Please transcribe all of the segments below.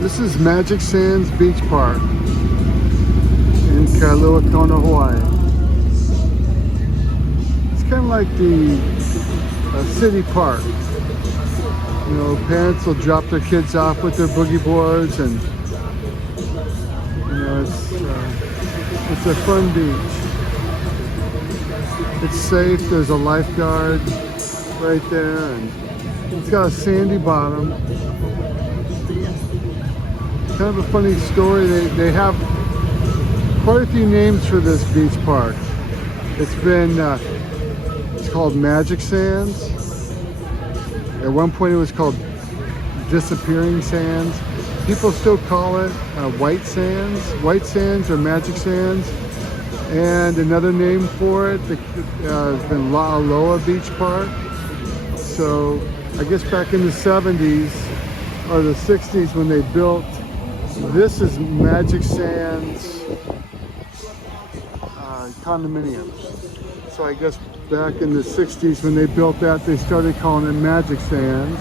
This is Magic Sands Beach Park in Kailua-Kona, Hawaii. It's kind of like the city park. You know, parents will drop their kids off with their boogie boards, and you know, it's a fun beach. It's safe. There's a lifeguard right there, and it's got a sandy bottom. Kind of a funny story. They have quite a few names for this beach park. It's called Magic Sands. At one point it was called Disappearing Sands. People still call it White Sands or Magic Sands. And another name for it has been La'aloa Beach Park. So I guess back in the 70s or the 60s when they built, this is Magic Sands condominiums. So I guess back in the 60s when they built that, they started calling it Magic Sands.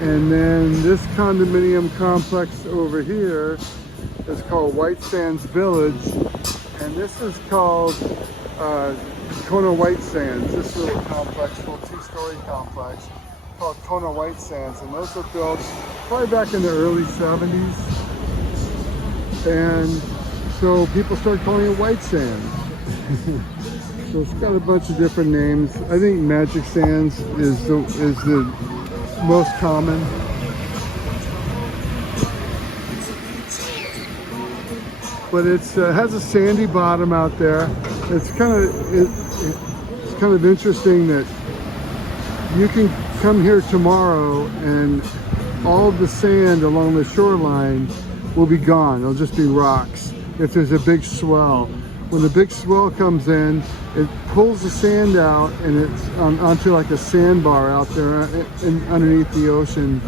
And then this condominium complex over here is called White Sands Village. And this is called Kona White Sands. This little complex, little two-story complex called Kona White Sands. And those were built probably back in the early 70s. And so people started calling it White Sands. So it's got a bunch of different names. I think Magic Sands is the most common. But it has a sandy bottom out there. It's kind of interesting that you can come here tomorrow and all of the sand along the shoreline will be gone. It'll just be rocks if there's a big swell. When the big swell comes in, it pulls the sand out and it's onto like a sandbar out there underneath the ocean.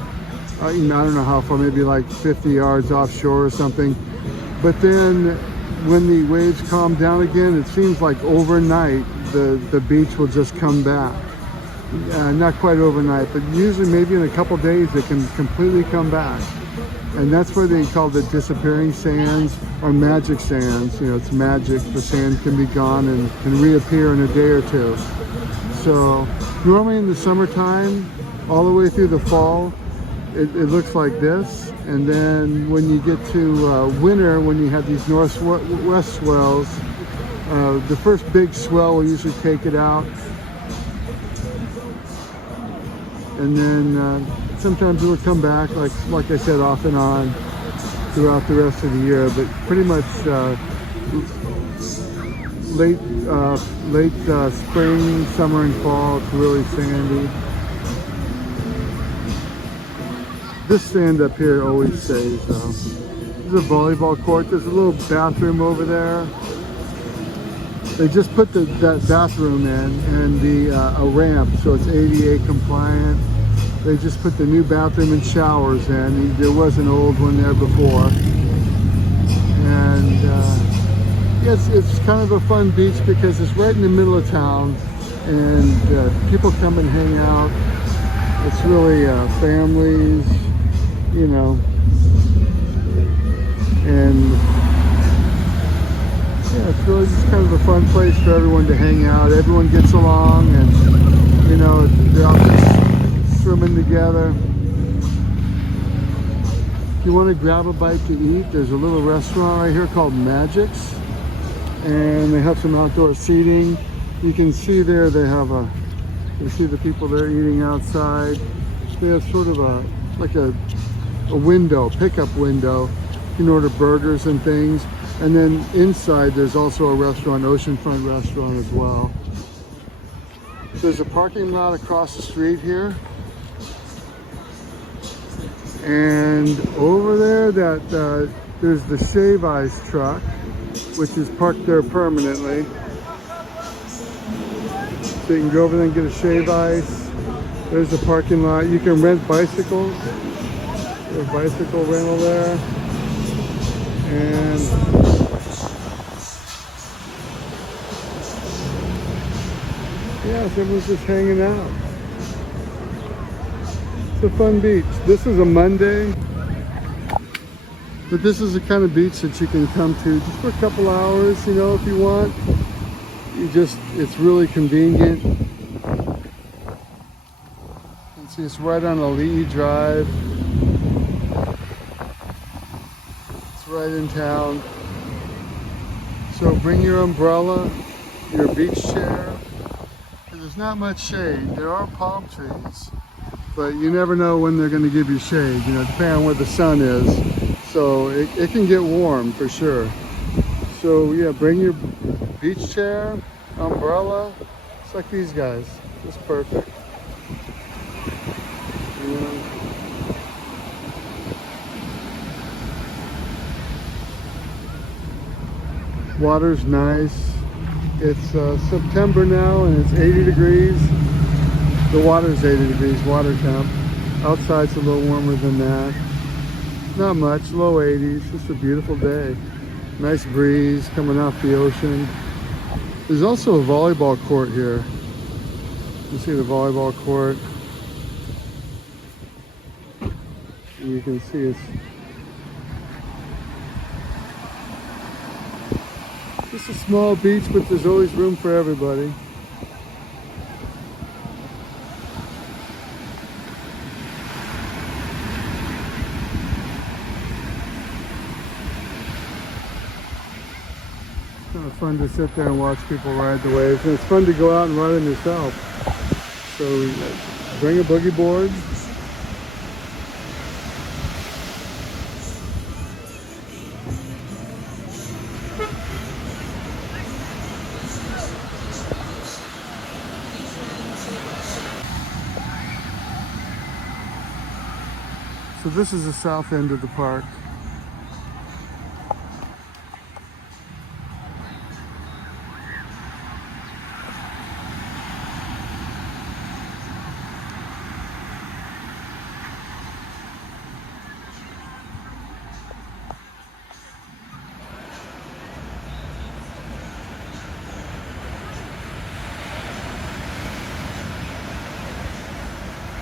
I don't know how far, maybe like 50 yards offshore or something. But then when the waves calm down again, it seems like overnight the beach will just come back. Not quite overnight, but usually maybe in a couple days it can completely come back. And that's why they call it Disappearing Sands or Magic Sands. You know, it's magic. The sand can be gone and can reappear in a day or two. So normally in the summertime, all the way through the fall, it looks like this. And then when you get to winter, when you have these northwest swells, the first big swell will usually take it out. And then sometimes it will come back, like I said, off and on throughout the rest of the year. But pretty much late spring, summer, and fall, it's really sandy. This sand up here always stays though. There's a volleyball court. There's a little bathroom over there. They just put that bathroom in and a ramp, so it's ADA compliant. They just put the new bathroom and showers in. There was an old one there before. And it's kind of a fun beach because it's right in the middle of town and people come and hang out. It's really families, you know, and yeah, it's really just kind of a fun place for everyone to hang out. Everyone gets along and, you know, they're all just swimming together. If you want to grab a bite to eat, there's a little restaurant right here called Magic's, and they have some outdoor seating. You can see there they have you see the people there eating outside. They have sort of a window, pickup window. You can order burgers and things. And then inside there's also a restaurant, oceanfront restaurant as well. There's a parking lot across the street here. And over there there's the Shave Ice truck, which is parked there permanently. So you can go over there and get a Shave Ice. There's the parking lot. You can rent bicycles. There's a bicycle rental there. And yeah, so everyone's just hanging out. It's a fun beach. This is a Monday. But this is the kind of beach that you can come to just for a couple hours, you know, if you want. It's really convenient. You can see it's right on Ali'i Drive. It's right in town. So bring your umbrella, your beach chair, because there's not much shade. There are palm trees, but you never know when they're going to give you shade, you know, depending on where the sun is. So it can get warm for sure. So yeah, bring your beach chair, umbrella. It's like these guys, just perfect. Yeah. Water's nice. It's September now and it's 80 degrees. The water's 80 degrees, water temp. Outside's a little warmer than that. Not much, low 80s, just a beautiful day. Nice breeze coming off the ocean. There's also a volleyball court here. You see the volleyball court. And you can see it's just a small beach, but there's always room for everybody. Kind of fun to sit there and watch people ride the waves, and it's fun to go out and ride them yourself. So bring a boogie board. So this is the south end of the park.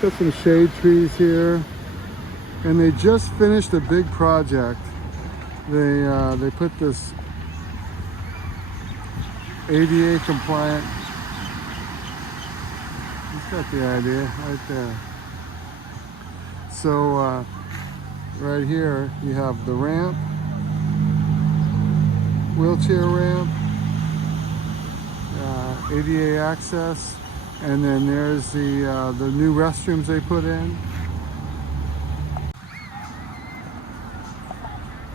Got some shade trees here, and they just finished a big project. They put this ADA compliant. You've got the idea right there. So right here you have the ramp, wheelchair ramp, ADA access. And then there's the new restrooms they put in.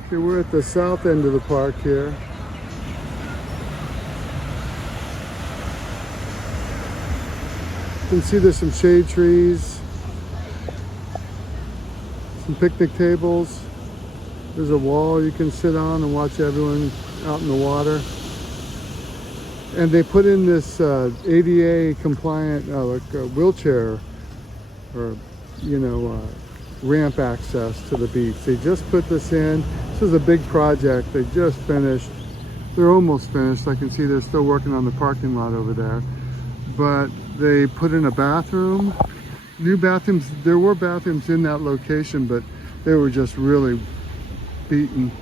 Okay, we're at the south end of the park here. You can see there's some shade trees, some picnic tables. There's a wall you can sit on and watch everyone out in the water. And they put in this ADA compliant wheelchair or, you know, ramp access to the beach. They just put this in. This is a big project. They just finished. They're almost finished. I can see they're still working on the parking lot over there. But they put in a bathroom, new bathrooms. There were bathrooms in that location, but they were just really beaten.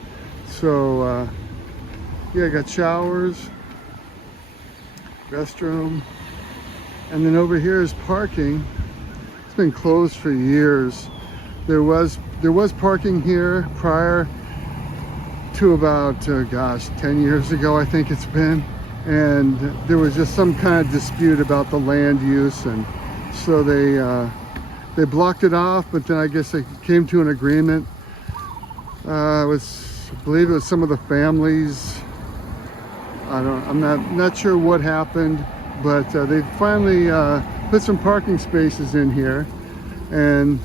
So yeah, got showers, restroom, and then over here is parking. It's been closed for years. There was parking here prior to about 10 years ago, I think it's been, and there was just some kind of dispute about the land use, and so they blocked it off. But then I guess they came to an agreement. I believe it was some of the families. I'm not sure what happened, but they finally put some parking spaces in here, and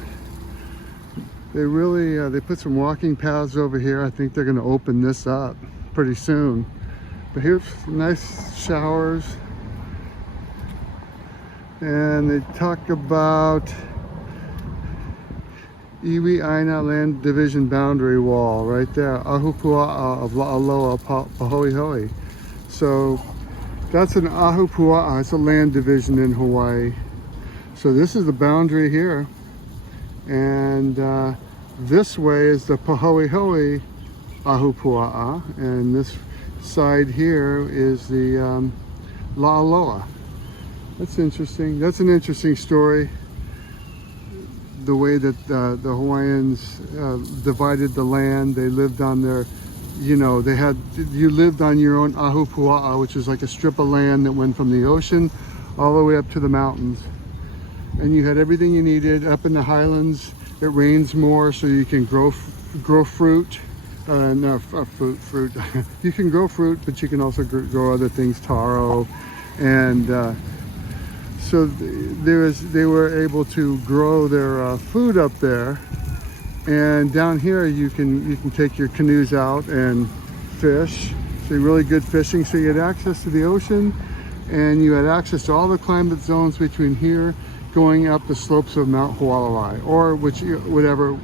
they put some walking paths over here. I think they're going to open this up pretty soon. But here's nice showers, and they talk about Iwi Aina Land Division boundary wall right there, Ahupua'a of La'aloa Pahoehoe. So that's an Ahupua'a, it's a land division in Hawaii. So this is the boundary here, and this way is the Pahoehoe Ahupua'a, and this side here is the La'aloa. That's interesting. That's an interesting story. The way that the Hawaiians divided the land. They lived on their, you lived on your own Ahupua'a, which is like a strip of land that went from the ocean all the way up to the mountains. And you had everything you needed. Up in the highlands, it rains more, so you can grow fruit. Fruit. You can grow fruit, but you can also grow other things, taro, and so they were able to grow their food up there. And down here, you can take your canoes out and fish. So really good fishing. So you had access to the ocean, and you had access to all the climate zones between here, going up the slopes of Mount Hualalai, or whatever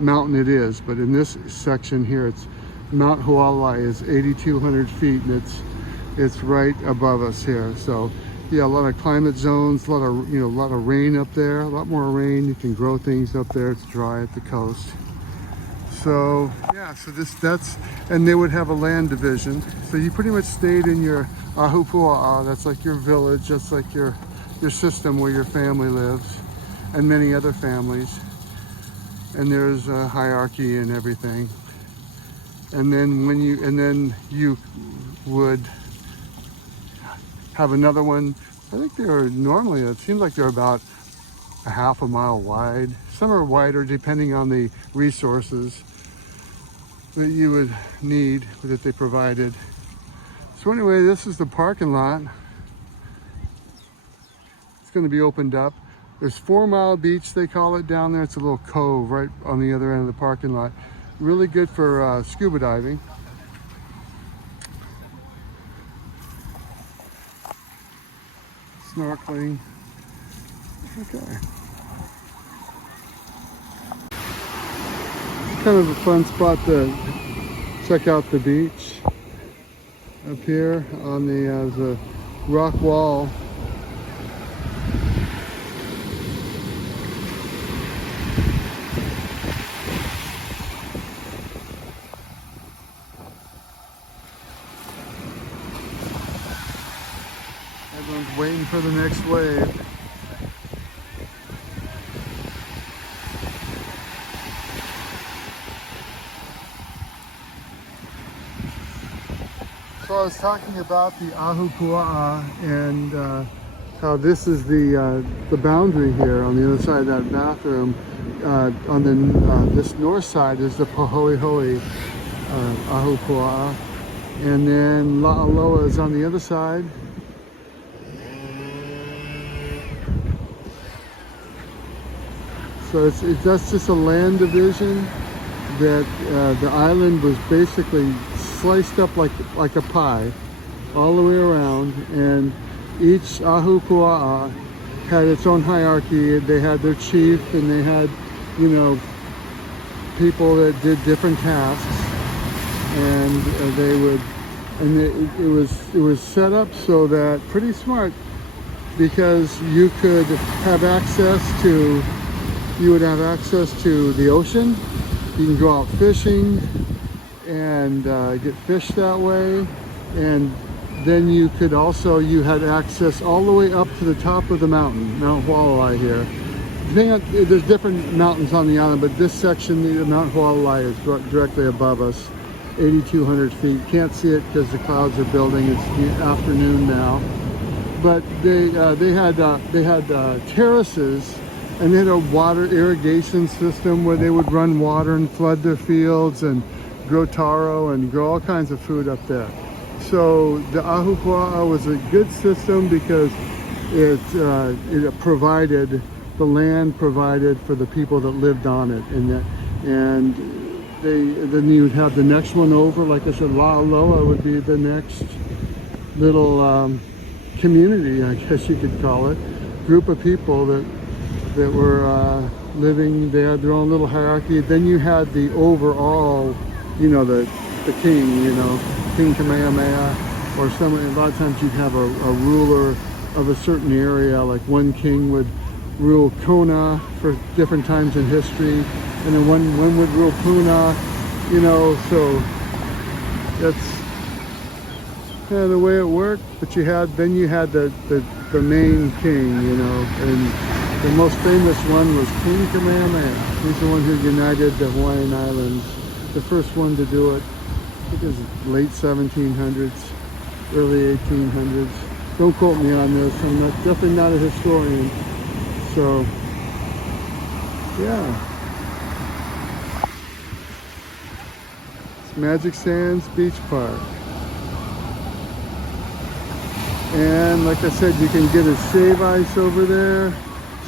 mountain it is. But in this section here, it's Mount Hualalai is 8,200 feet, and it's right above us here. So yeah, a lot of climate zones, a lot of rain up there, a lot more rain. You can grow things up there. It's dry at the coast. So yeah, so and they would have a land division. So you pretty much stayed in your Ahupua'a. That's like your village. That's like your system where your family lives, and many other families. And there's a hierarchy and everything. And then you would have another one. I think it seems like they're about a half a mile wide. Some are wider depending on the resources that you would need, that they provided. So anyway, this is the parking lot. It's going to be opened up. There's 4 Mile Beach, they call it, down there. It's a little cove right on the other end of the parking lot. Really good for scuba diving. Snorkeling. Okay. Kind of a fun spot to check out the beach. Up here on the rock wall. Everyone's waiting for the next wave. So I was talking about the Ahupua'a and how this is the boundary here on the other side of that bathroom. On the this north side is the Pahoehoe Ahupua'a, and then La'aloa is on the other side. So that's just a land division that the island was basically sliced up like a pie all the way around, and each Ahupua'a had its own hierarchy. They had their chief, and they had people that did different tasks, and it was set up so that, pretty smart, because you would have access to the ocean. You can go out fishing and get fish that way, and then you had access all the way up to the top of the mountain, Mount Hualalai here. There's different mountains on the island, but this section, the Mount Hualalai, is directly above us, 8,200 feet. Can't see it because the clouds are building. It's the afternoon now, but they had terraces, and they had a water irrigation system where they would run water and flood their fields and grow taro and grow all kinds of food up there. So the Ahupua'a was a good system because it provided, the land provided for the people that lived on it, and then you would have the next one over. Like I said, La'aloa would be the next little community, I guess you could call it, group of people that were living. They had their own little hierarchy. Then you had the overall, the king, King Kamehameha, or a lot of times you'd have a ruler of a certain area. Like one king would rule Kona for different times in history, and then one would rule Puna, you know, so that's kind of the way it worked. But you had the main king, you know, and the most famous one was King Kamehameha. He's the one who united the Hawaiian Islands, the first one to do it. I think it was late 1700s, early 1800s. Don't quote me on this. I'm definitely not a historian. So, yeah. It's Magic Sands Beach Park. And like I said, you can get a Shave Ice over there,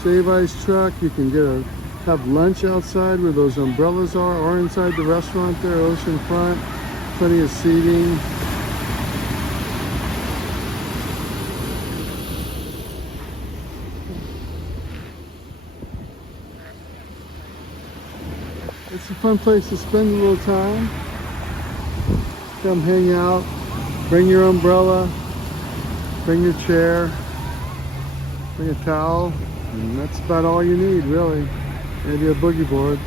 Shave Ice truck. You can have lunch outside where those umbrellas are, or inside the restaurant there, oceanfront. Plenty of seating. It's a fun place to spend a little time. Come hang out, bring your umbrella, bring your chair, bring a towel, and that's about all you need, really. Maybe a boogie board.